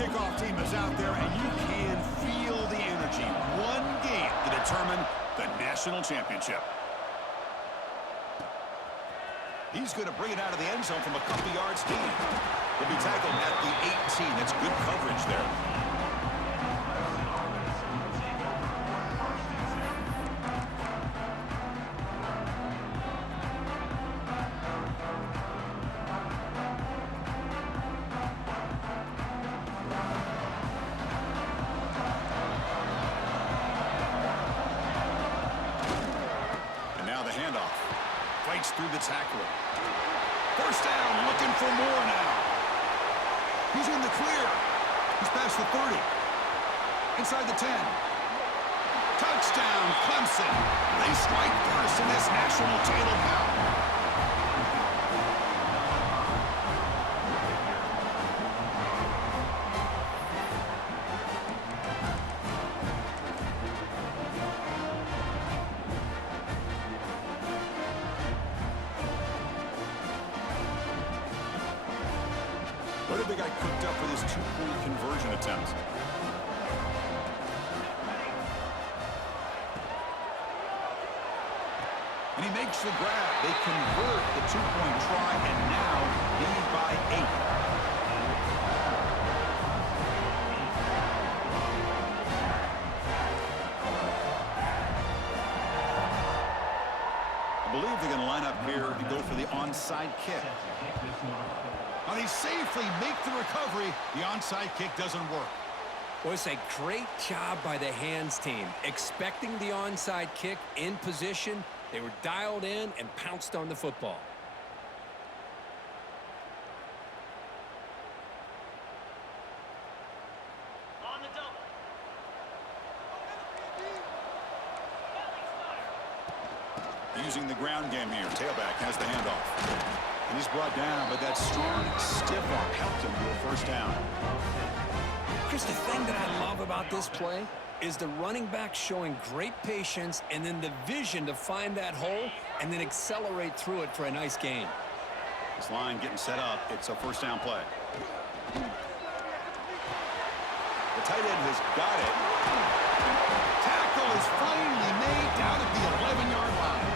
kickoff team is out there, and you can feel the energy. One game to determine the national championship. He's going to bring it out of the end zone from a couple yards deep. He'll be tackled at the 18. That's good coverage there. Fights through the tackler. First down, looking for more now. He's in the clear. He's past the 30. Inside the 10. Touchdown, Clemson. They strike first in this national title bout. What have the guy cooked up for this two-point conversion attempt? And he makes the grab. They convert the two-point try and now lead by 8. I believe they're going to line up here to go for the onside kick. Now they safely make the recovery. The onside kick doesn't work. Well, it's a great job by the hands team. Expecting the onside kick in position, they were dialed in and pounced on the football. On the double. Using the ground game here. Tailback has the handoff. And he's brought down, but that strong, stiff arm helped him to a first down. Chris, the thing that I love about this play is the running back showing great patience and then the vision to find that hole and then accelerate through it for a nice gain. This line getting set up. It's a first down play. The tight end has got it. Tackle is finally made down at the 11-yard line.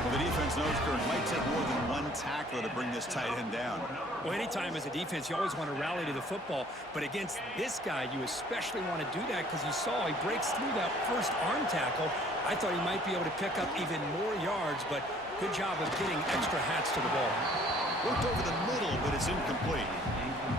Well, the defense knows it might take more than one tackler to bring this tight end down. Well, anytime as a defense, you always want to rally to the football. But against this guy, you especially want to do that because you saw he breaks through that first arm tackle. I thought he might be able to pick up even more yards, but good job of getting extra hats to the ball. Worked over the middle, but it's incomplete.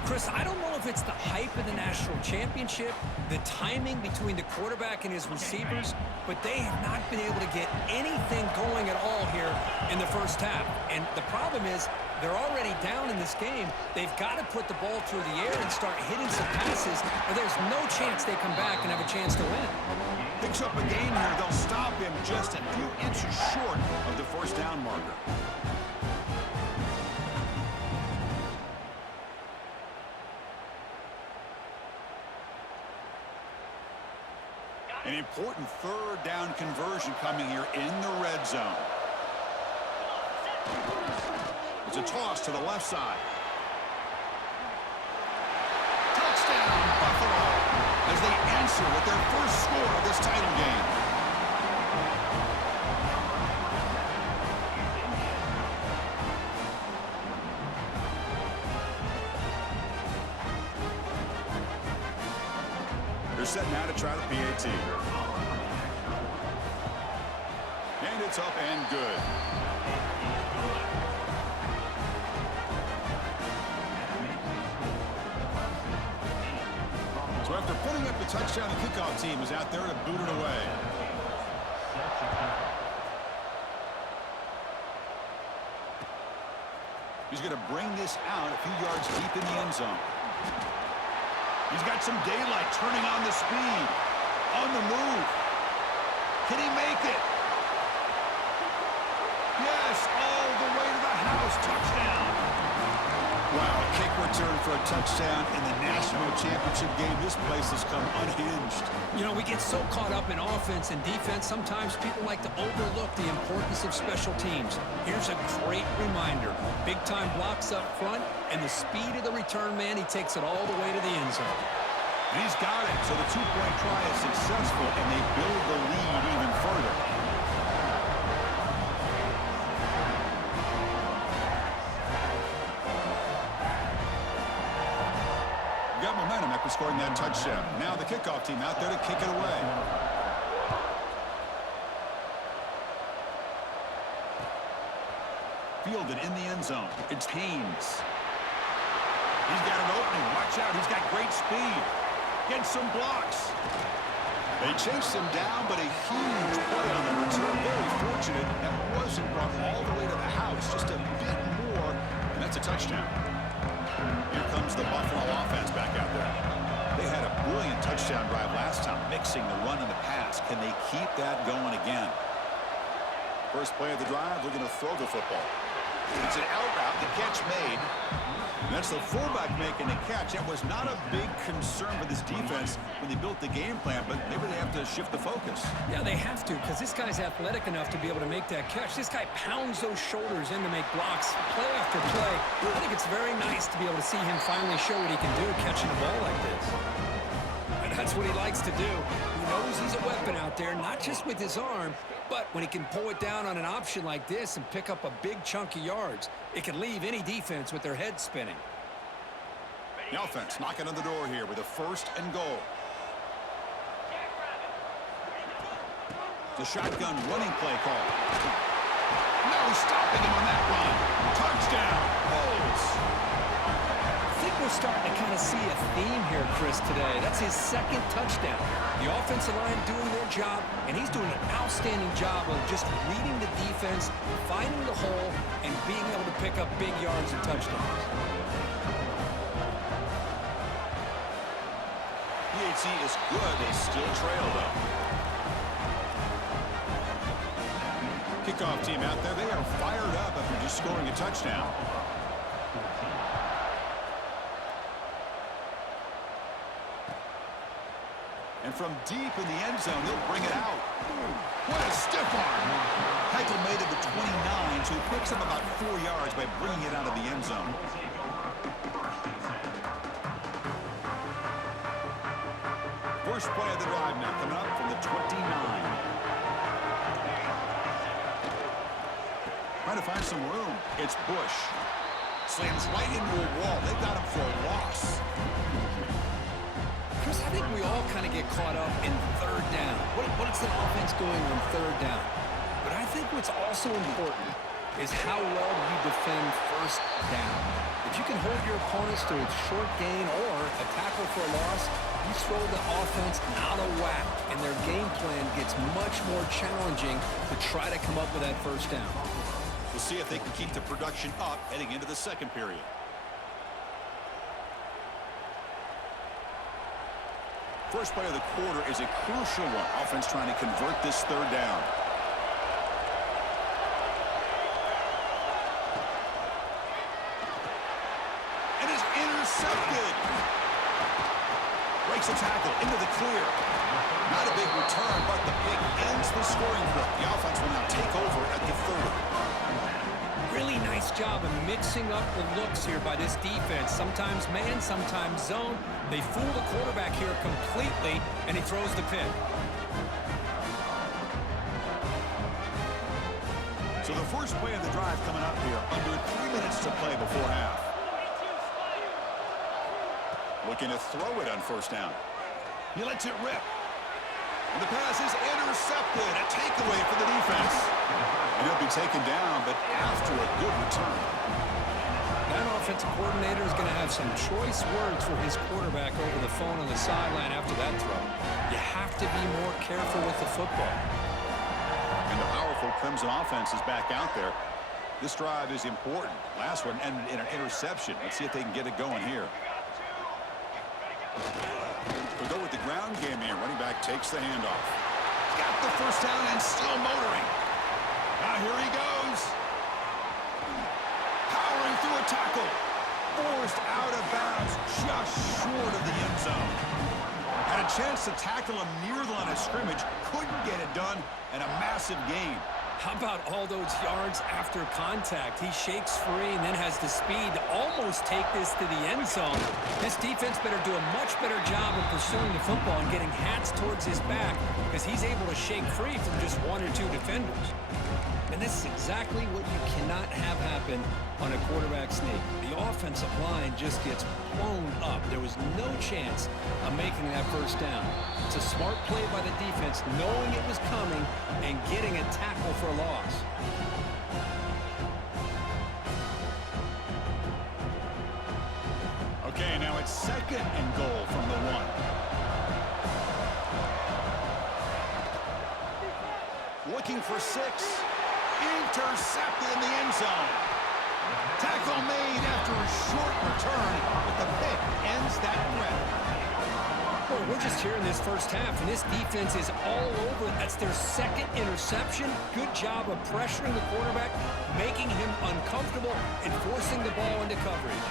Chris, I don't know if it's the hype of the national championship, the timing between the quarterback and his receivers, but they have not been able to get anything going at all here in the first half. And the problem is they're already down in this game. They've got to put the ball through the air and start hitting some passes, or there's no chance they come back and have a chance to win. Picks up a gain here. They'll stop him just a few inches short of the first down marker. An important third down conversion coming here in the red zone. It's a toss to the left side. Touchdown, Buffalo, as they answer with their first score of this title game. They're set now to try the PAT. And it's up and good. So after putting up the touchdown, the kickoff team is out there to boot it away. He's going to bring this out a few yards deep in the end zone. He's got some daylight, turning on the speed. On the move. Can he make it? Yes, all the way to the house. Touchdown. Wow, kick return for a touchdown in the national championship game. This place has come unhinged. You know, we get so caught up in offense and defense, sometimes people like to overlook the importance of special teams. Here's a great reminder. Big-time blocks up front, and the speed of the return man, he takes it all the way to the end zone. And he's got it, so the two-point try is successful, and they build the lead even further. Got momentum after scoring that touchdown. Now the kickoff team out there to kick it away. Fielded in the end zone. It's Haynes. He's got an opening. Watch out. He's got great speed. Gets some blocks. They chased him down, but a huge play on the return. Very fortunate that wasn't brought all the way to the house. Just a bit more, and that's a touchdown. Here comes the Buffalo offense back out there. They had a brilliant touchdown drive last time, mixing the run and the pass. Can they keep that going again? First play of the drive, they're going to throw the football. It's an out route, the catch made. And that's the fullback making the catch. That was not a big concern for this defense when they built the game plan, but maybe they have to shift the focus. Yeah, they have to, because this guy's athletic enough to be able to make that catch. This guy pounds those shoulders in to make blocks play after play. I think it's very nice to be able to see him finally show what he can do catching a ball like this. And that's what he likes to do. He knows he's a weapon out there, not just with his arm, but when he can pull it down on an option like this and pick up a big chunk of yards, it can leave any defense with their head spinning. The offense knocking on the door here with a 1st and goal. The shotgun running play call. No stopping him on that run. Touchdown. Bulls. I think we're starting to kind of see a theme here, Chris, today. That's his 2nd touchdown. The offensive line doing their job, and he's doing an outstanding job of just reading the defense, finding the hole, and being able to pick up big yards and touchdowns. PHC is good. They still trail, though. Kickoff team out there. They are fired up after just scoring a touchdown. And from deep in the end zone, they'll bring it out. What a stiff arm. Heichel made it to 29, so he picks up about 4 yards by bringing it out of the end zone. First play of the drive now coming up from the 29. Trying to find some room. It's Bush. Slams right into a wall. They got him for a loss. Chris, I think we all kind of get caught up in 3rd down. What's the offense doing on 3rd down? But I think what's also important is how well you defend 1st down. If you can hold your opponents to a short gain or a tackle for a loss, you throw the offense out of whack, and their game plan gets much more challenging to try to come up with that 1st down. We'll see if they can keep the production up heading into the 2nd period. First play of the quarter is a crucial one. Offense trying to convert this 3rd down. And is intercepted. Breaks a tackle into the clear. Not a big return, but the pick ends the scoring drill. The offense will now take over at the 30. Really nice job of mixing up the looks here by this defense. Sometimes man, sometimes zone. They fool the quarterback here completely, and he throws the pick. So the first play of the drive coming up here. Under 3 minutes to play before half. Looking to throw it on 1st down. He lets it rip. And the pass is intercepted. A takeaway for the defense. And he'll be taken down, but after a good return. That offensive coordinator is going to have some choice words for his quarterback over the phone on the sideline after that throw. You have to be more careful with the football. And the powerful Clemson offense is back out there. This drive is important. Last one ended in an interception. Let's see if they can get it going here. We'll go with the ground game here. Running back takes the handoff. Got the 1st down and still motoring. Now here he goes. Powering through a tackle. Forced out of bounds just short of the end zone. Had a chance to tackle him near the line of scrimmage. Couldn't get it done, and a massive gain. How about all those yards after contact? He shakes free and then has the speed to almost take this to the end zone. This defense better do a much better job of pursuing the football and getting hats towards his back because he's able to shake free from just one or two defenders. And this is exactly what you cannot have happen on a quarterback sneak. The offensive line just gets blown up. There was no chance of making that first down. It's a smart play by the defense, knowing it was coming and getting a tackle for a loss. Okay, now it's 2nd and goal from the 1. Looking for 6. Intercepted in the end zone. Tackle made after a short return, but the pick ends that threat. Well, we're just here in this first half, and this defense is all over. That's their 2nd interception. Good job of pressuring the quarterback, making him uncomfortable, and forcing the ball into coverage.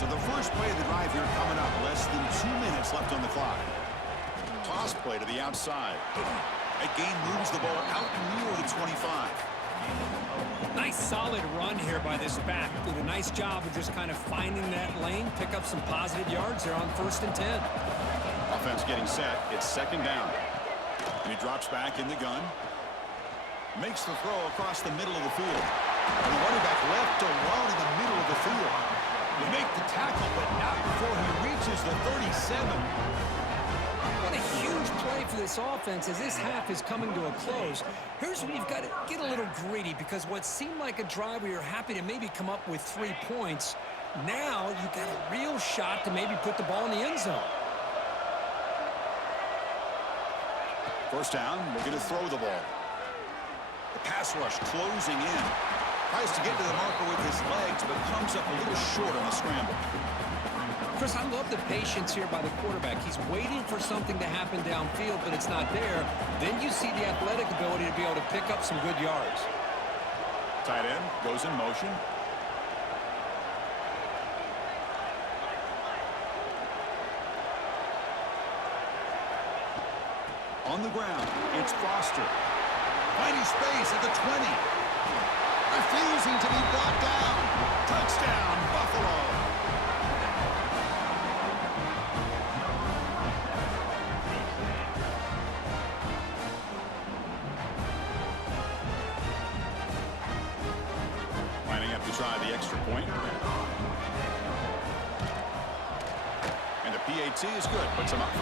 So the first play of the drive here coming up. Less than 2 minutes left on the clock. Toss play to the outside. That gain moves the ball out near the 25. Nice solid run here by this back. Did a nice job of just kind of finding that lane, pick up some positive yards there on 1st and 10. Offense getting set. It's 2nd down. And he drops back in the gun. Makes the throw across the middle of the field. And the running back left alone in the middle of the field. They make the tackle, but not before he reaches the 37. What a huge play for this offense as this half is coming to a close. Here's where you've got to get a little greedy because what seemed like a drive where you're happy to maybe come up with 3 points, now you've got a real shot to maybe put the ball in the end zone. First down, we're going to throw the ball. The pass rush closing in. Tries to get to the marker with his legs, but comes up a little short on the scramble. Chris, I love the patience here by the quarterback. He's waiting for something to happen downfield, but it's not there. Then you see the athletic ability to be able to pick up some good yards. Tight end goes in motion. On the ground, it's Foster. Finding space at the 20. Refusing to be brought down. Touchdown, Buffalo. Lining up to try the extra point. And the PAT is good, puts him up 5.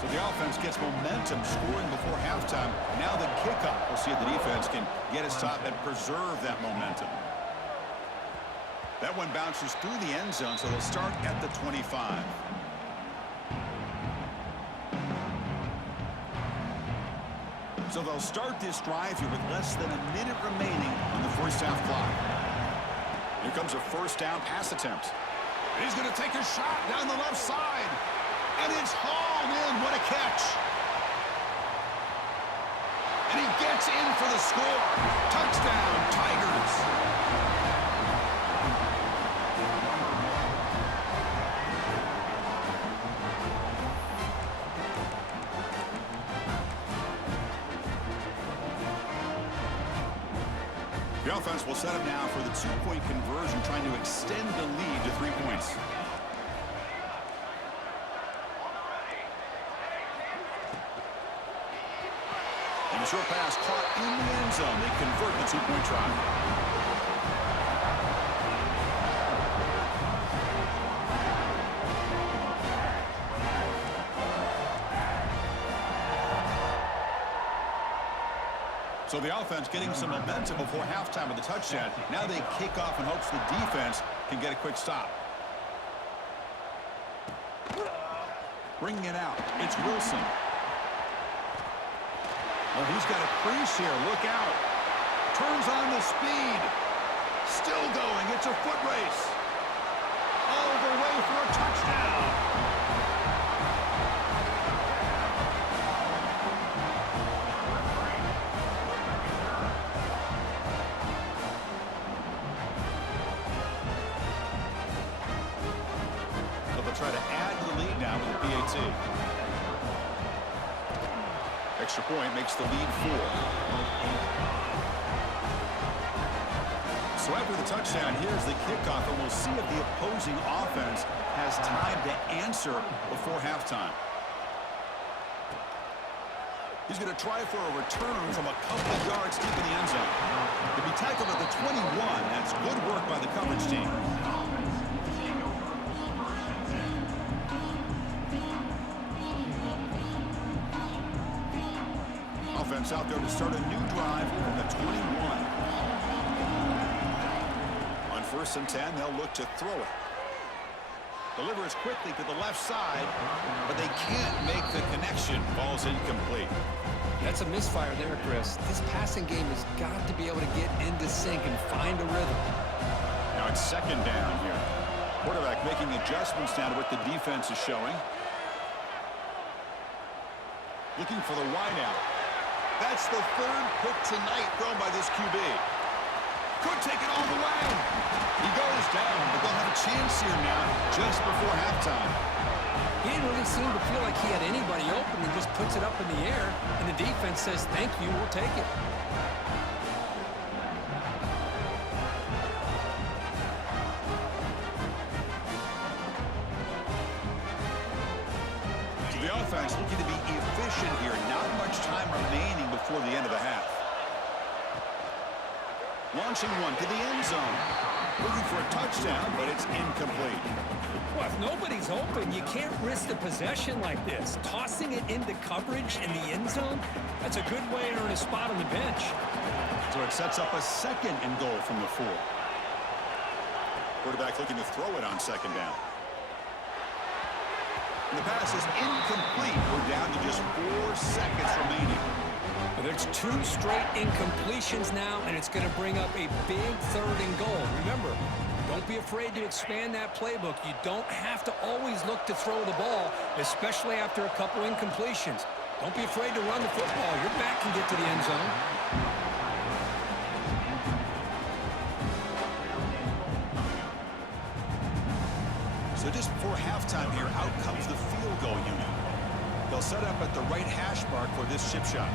So the offense gets momentum scoring before halftime. Now the kickoff. We'll see if the defense can get his top and preserve that momentum. That one bounces through the end zone, so they'll start at the 25. So they'll start this drive here with less than a minute remaining on the first half clock. Here comes a first down pass attempt. He's going to take a shot down the left side. And it's hauled in. What a catch. And he gets in for the score. Touchdown, Tigers. The offense will set up now for the 2-point conversion, trying to extend the lead to 3 points. And a short pass caught in the end zone. They convert the 2-point try. So the offense getting some momentum before halftime with the touchdown. Now they kick off in hopes the defense can get a quick stop. Bringing it out. It's Wilson. Oh, he's got a crease here. Look out. Turns on the speed. Still going. It's a foot race. All the way for a touchdown. Try to add to the lead now with the PAT. extra point makes the lead 4. So after the touchdown, here's the kickoff, and we'll see if the opposing offense has time to answer before halftime. He's going to try for a return from a couple of yards deep in the end zone. To be tackled at the 21, that's good work by the coverage team. Offense out there to start a new drive from the 21. On 1st and 10, they'll look to throw it. Delivers quickly to the left side, but they can't make the connection. Ball's incomplete. That's a misfire there, Chris. This passing game has got to be able to get into sync and find a rhythm. Now it's 2nd down here. Quarterback making adjustments now to what the defense is showing. Looking for the wideout. That's the 3rd pick tonight thrown by this QB. Could take it all the way. He goes down, but they'll have a chance here now just before halftime. He didn't really seem to feel like he had anybody open and just puts it up in the air, and the defense says, thank you, we'll take it. So the offense looking to be efficient here. Not much time remaining before the end of the half. Launching one to the end zone. Looking for a touchdown, but it's incomplete. Well, if nobody's open, you can't risk the possession like this. Tossing it into coverage in the end zone, that's a good way to earn a spot on the bench. So it sets up a 2nd and goal from the 4. Quarterback looking to throw it on 2nd down. And the pass is incomplete. We're down to just 4 seconds remaining. But there's 2 straight incompletions now, and it's going to bring up a big 3rd and goal. Remember, don't be afraid to expand that playbook. You don't have to always look to throw the ball, especially after a couple incompletions. Don't be afraid to run the football. Your back can get to the end zone. So just before halftime here, out comes the field goal unit. They'll set up at the right hash mark for this chip shot.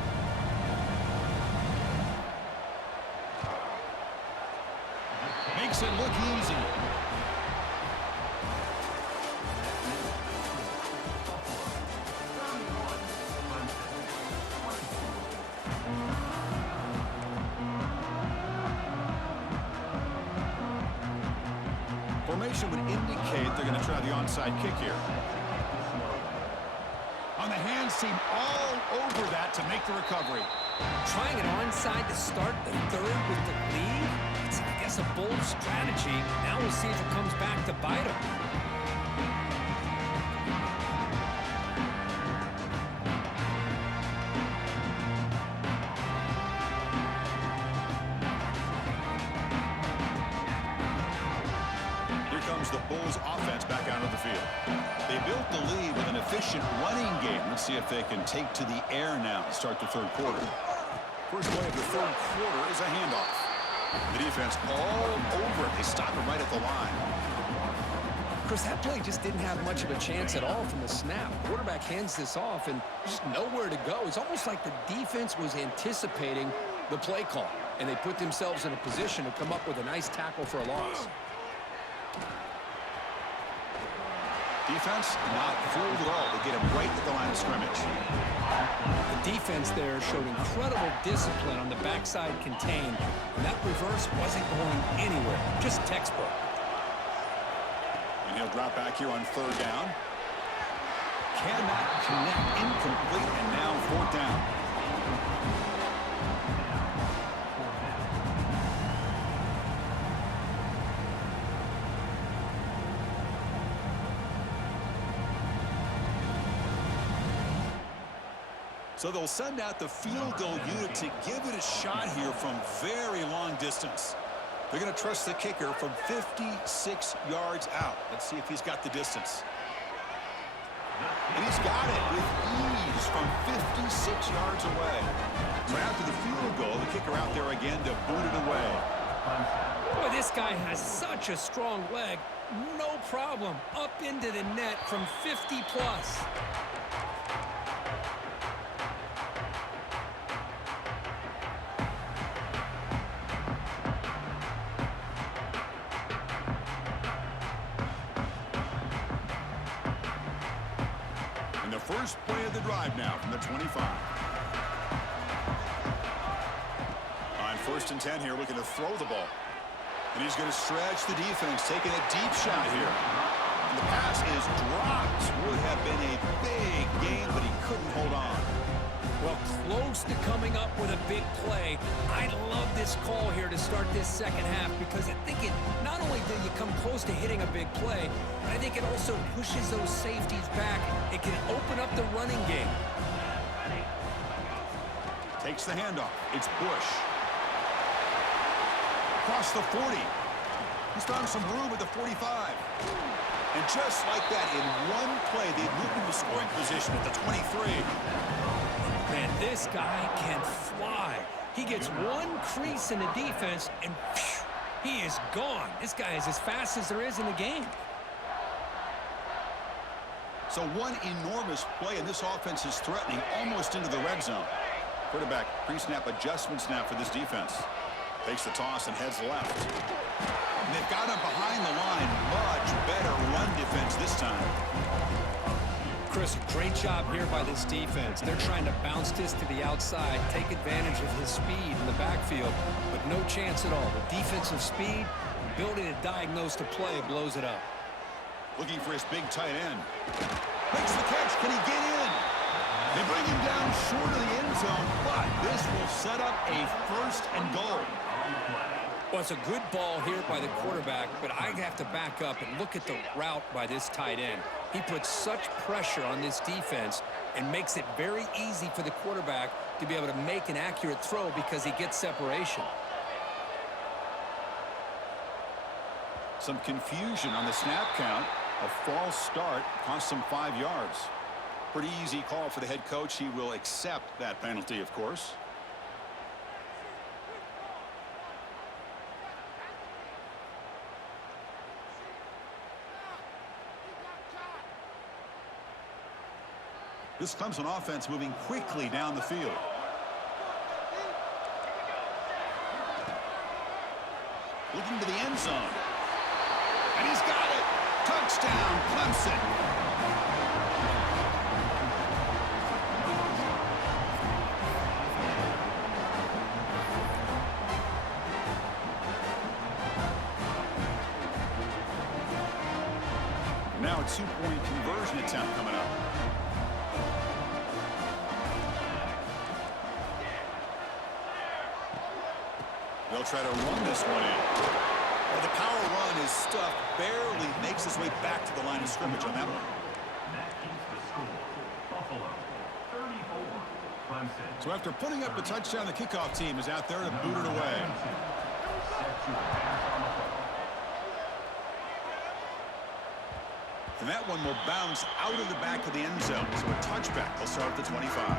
Makes it look easy. Formation would indicate they're going to try the onside kick here. On the hands team all over that to make the recovery. Trying it onside to start the 3rd with the lead? It's, I guess, a bold strategy. Now we'll see if it comes back to bite him. Here comes the Bulls offense back out of the field. They built the lead with an efficient running game. Let's see if they can take to the air now to start the 3rd quarter. First play of the 3rd quarter is a handoff. The defense all over it. They stop it right at the line. Chris, that play just didn't have much of a chance at all from the snap. Quarterback hands this off and just nowhere to go. It's almost like the defense was anticipating the play call, and they put themselves in a position to come up with a nice tackle for a loss. Defense not fooled at all to get him right at the line of scrimmage. The defense there showed incredible discipline on the backside contained, and that reverse wasn't going anywhere, just textbook. And he'll drop back here on 3rd down. Cannot connect, incomplete, and now 4th down. So they'll send out the field goal unit to give it a shot here from very long distance. They're going to trust the kicker from 56 yards out. Let's see if he's got the distance. And he's got it with ease from 56 yards away. So after the field goal, the kicker out there again to boot it away. Boy, this guy has such a strong leg. No problem. Up into the net from 50 plus. First play of the drive now from the 25. On 1st and 10 here, looking to throw the ball. And he's going to stretch the defense, taking a deep shot here. And the pass is dropped. Would have been a big gain, but he couldn't hold on. Well, close to coming up with a big play. I love this call here to start this second half because I think it not only do you come close to hitting a big play, but I think it also pushes those safeties back. It can open up the running game. Takes the handoff. It's Bush. Across the 40. He's found some room at the 45. And just like that, in one play, they moved into scoring position at the 23. Man, this guy can fly. He gets one crease in the defense, and phew, he is gone. This guy is as fast as there is in the game. So one enormous play, and this offense is threatening almost into the red zone. Quarterback pre-snap adjustments now for this defense. Takes the toss and heads left. And they've got him behind the line. Much better run defense this time. Chris, great job here by this defense. They're trying to bounce this to the outside, take advantage of his speed in the backfield, but no chance at all. The defensive speed, ability to diagnose the play, blows it up. Looking for his big tight end. Makes the catch. Can he get in? They bring him down short of the end zone, but this will set up a 1st and goal. Well, it's a good ball here by the quarterback, but I have to back up and look at the route by this tight end. He puts such pressure on this defense and makes it very easy for the quarterback to be able to make an accurate throw because he gets separation. Some confusion on the snap count. A false start cost him 5 yards. Pretty easy call for the head coach. He will accept that penalty, of course. This Clemson offense moving quickly down the field. Looking to the end zone. And he's got it. Touchdown, Clemson. Now a 2-point conversion attempt coming up. They'll try to run this one in. Well, the power run is stuffed, barely makes his way back to the line of scrimmage on that one. So after putting up the touchdown, the kickoff team is out there to boot it away. And that one will bounce out of the back of the end zone. So a touchback. They'll start at the 25.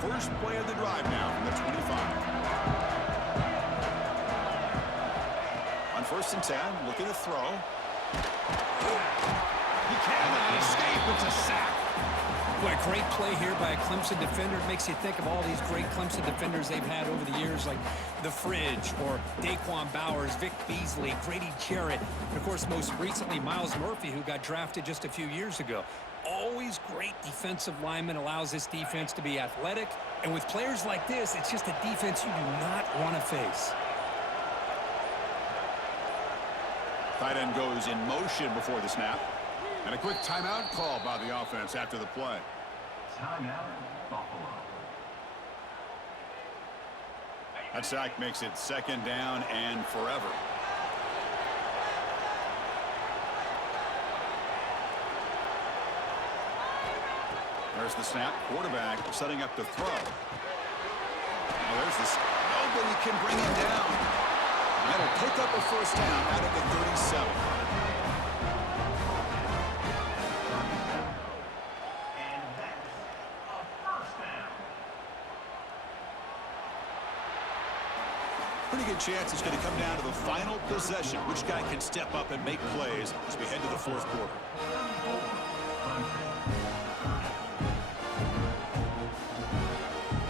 First play of the drive now from the 25. On 1st and 10, looking to throw. He cannot escape. It's a sack. Boy, a great play here by a Clemson defender. It makes you think of all these great Clemson defenders they've had over the years, like the Fridge or Daquan Bowers, Vic Beasley, Grady Jarrett, and of course most recently Miles Murphy, who got drafted just a few years ago. Always great defensive lineman, allows this defense to be athletic, and with players like this, it's just a defense you do not want to face. Tight end goes in motion before the snap. And a quick timeout call by the offense after the play. Timeout, Buffalo. That sack makes it 2nd down and forever. There's the snap. Quarterback setting up to throw. Oh, there's this. Nobody can bring him down. That'll pick up a 1st down out of the 37. And that's a 1st down. Pretty good chance it's going to come down to the final possession. Which guy can step up and make plays as we head to the 4th quarter.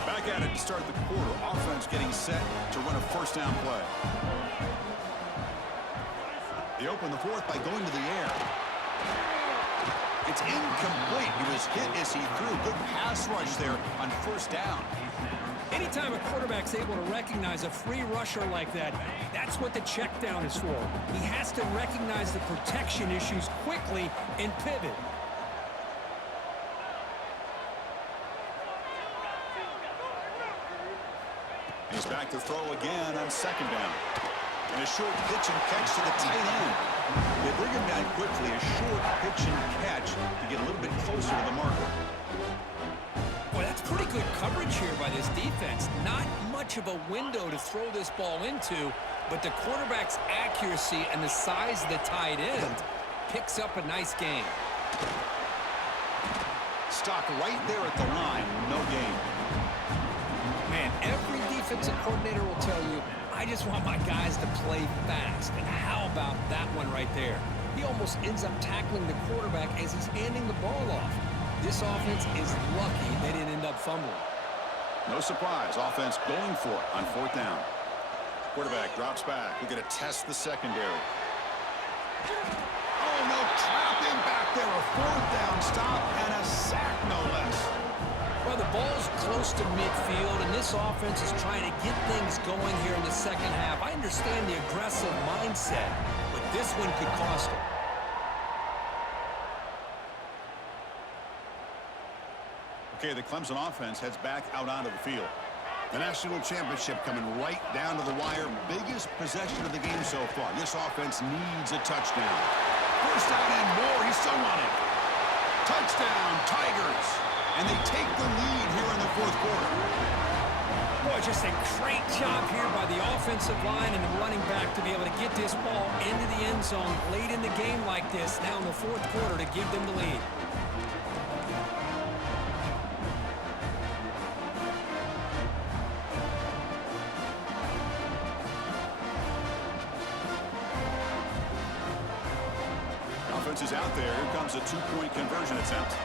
Back at it to start the quarter. Offense getting set to run a 1st down play. They open the fourth by going to the air. It's incomplete. He was hit as he threw. Good pass rush there on first down. Anytime a quarterback's able to recognize a free rusher like that, that's what the check down is for. He has to recognize the protection issues quickly and pivot. He's back to throw again on second down. And a short pitch and catch to the tight end. They bring him down quickly. A short pitch and catch to get a little bit closer to the marker. Boy, that's pretty good coverage here by this defense. Not much of a window to throw this ball into, but the quarterback's accuracy and the size of the tight end picks up a nice gain. Stock right there at the line. No gain. Man, every defensive coordinator will tell you, I just want my guys to play fast. And how about that one right there? He almost ends up tackling the quarterback as he's handing the ball off. This offense is lucky they didn't end up fumbling. No surprise. Offense going for it on fourth down. Quarterback drops back. We're going to test the secondary. Oh, no. Trap him back there. A fourth down stop and a sack, no less. Well, the ball's close to midfield, and this offense is trying to get things going here in the second half. I understand the aggressive mindset, but this one could cost them. Okay, the Clemson offense heads back out onto the field. The national championship coming right down to the wire. Biggest possession of the game so far. This offense needs a touchdown. First down and more. He's still running. Touchdown, Tigers. And they take the lead here in the fourth quarter. Boy, just a great job here by the offensive line and the running back to be able to get this ball into the end zone late in the game like this, now in the fourth quarter, to give them the lead. Offense is out there. Here comes a two-point conversion attempt.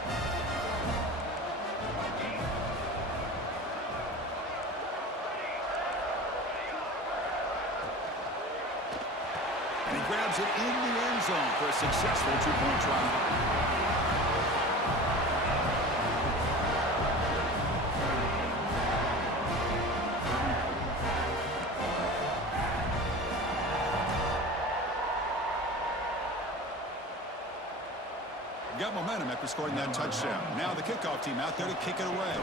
And he grabs it in the end zone for a successful two-point try. Got momentum after scoring that touchdown. Now the kickoff team out there to kick it away.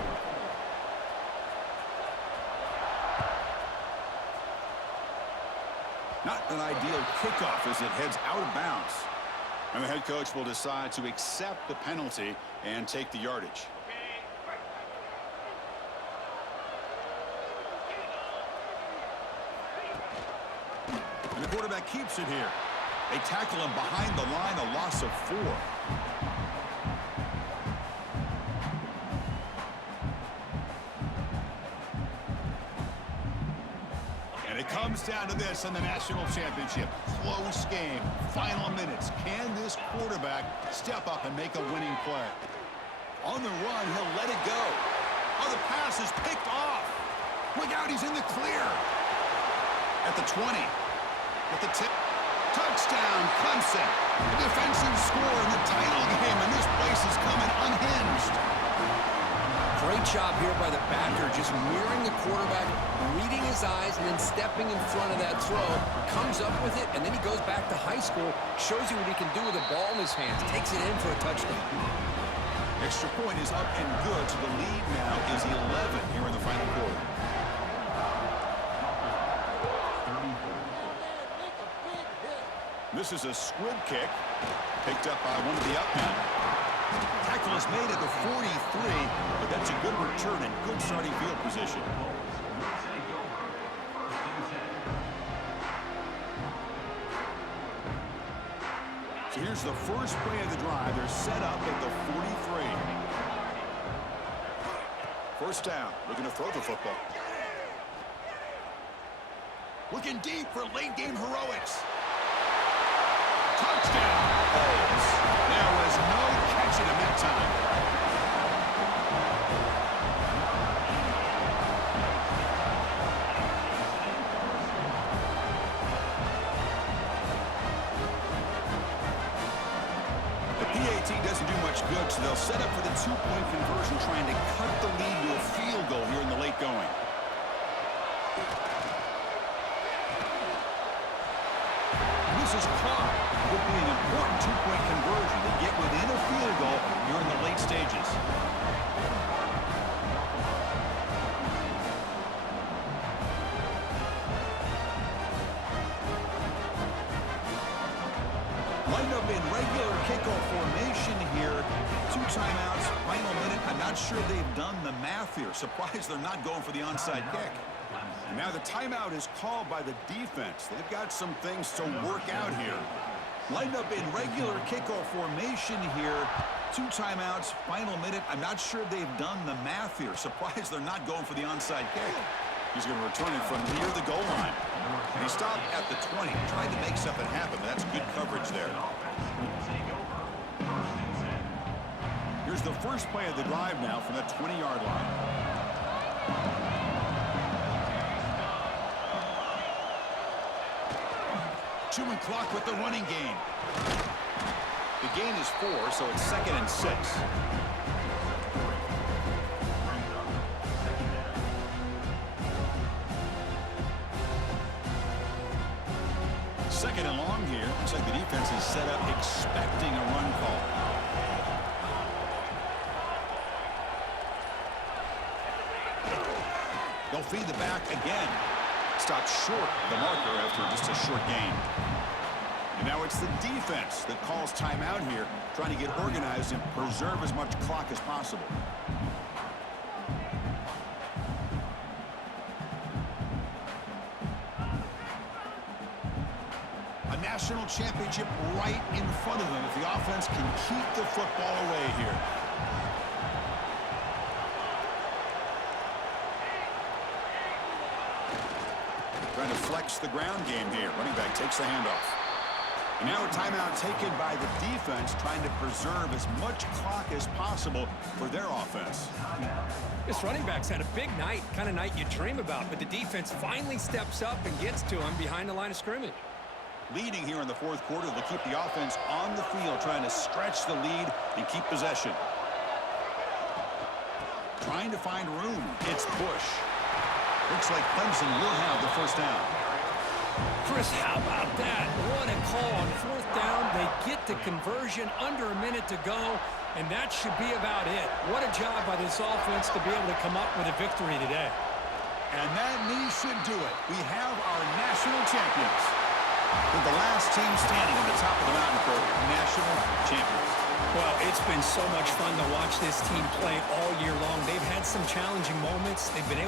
Not an ideal kickoff as it heads out of bounds. And the head coach will decide to accept the penalty and take the yardage. And the quarterback keeps it here. They tackle him behind the line, a loss of 4. And it comes down to this in the national championship. Close game, final minutes. Can this quarterback step up and make a winning play? On the run, he'll let it go. Oh, the pass is picked off. Look out, he's in the clear. At the 20. At the 10. Touchdown, Clemson. A defensive score in the title game, and this place is coming unhinged. Great job here by the backer, just mirroring the quarterback, reading his eyes, and then stepping in front of that throw. Comes up with it, and then he goes back to high school, shows you what he can do with the ball in his hands, takes it in for a touchdown. Extra point is up and good, so the lead now is 11 here in the final quarter. This is a squib kick, picked up by one of the up men. Tackle is made at the 43, but that's a good return and good starting field position. So here's the first play of the drive. They're set up at the 43. First down, looking to throw the football. Looking deep for late game heroics. Touchdown! There was no catching him that time. So they'll set up for the two-point conversion, trying to cut the lead to a field goal here in the late going. This is caught. Would be an important two-point conversion to get within a field goal here in the late stages. Lined up in regular kickoff formation here. 2 timeouts, final minute. I'm not sure they've done the math here. Surprised they're not going for the onside kick. And now the timeout is called by the defense. They've got some things to work out here. Lined up in regular kickoff formation here. 2 timeouts, final minute. I'm not sure they've done the math here. Surprised they're not going for the onside kick. He's going to return it from near the goal line. And he stopped at the 20, tried to make something happen, but that's good coverage there. Here's the first play of the drive now from the 20-yard line. Chewing clock with the running game. The gain is 4, so it's 2nd and 6. Second and long here. Looks like the defense is set up expecting a run call. They'll feed the back again. Stopped short of the marker after just a short gain. And now it's the defense that calls timeout here, trying to get organized and preserve as much clock as possible. A national championship right in front of them if the offense can keep the football away here. Trying to flex the ground game here. Running back takes the handoff. And now a timeout taken by the defense, trying to preserve as much clock as possible for their offense. This running back's had a big night, kind of night you dream about, but the defense finally steps up and gets to him behind the line of scrimmage. Leading here in the 4th quarter, they'll keep the offense on the field, trying to stretch the lead and keep possession. Trying to find room. It's Bush. Looks like Clemson will have the first down. Chris, how about that? What a call on 4th down. They get the conversion under a minute to go, and that should be about it. What a job by this offense to be able to come up with a victory today. And that knee should do it. We have our national champions. With the last team standing at the top of the mountain for national champions. Well, it's been so much fun to watch this team play all year long. They've had some challenging moments. They've been able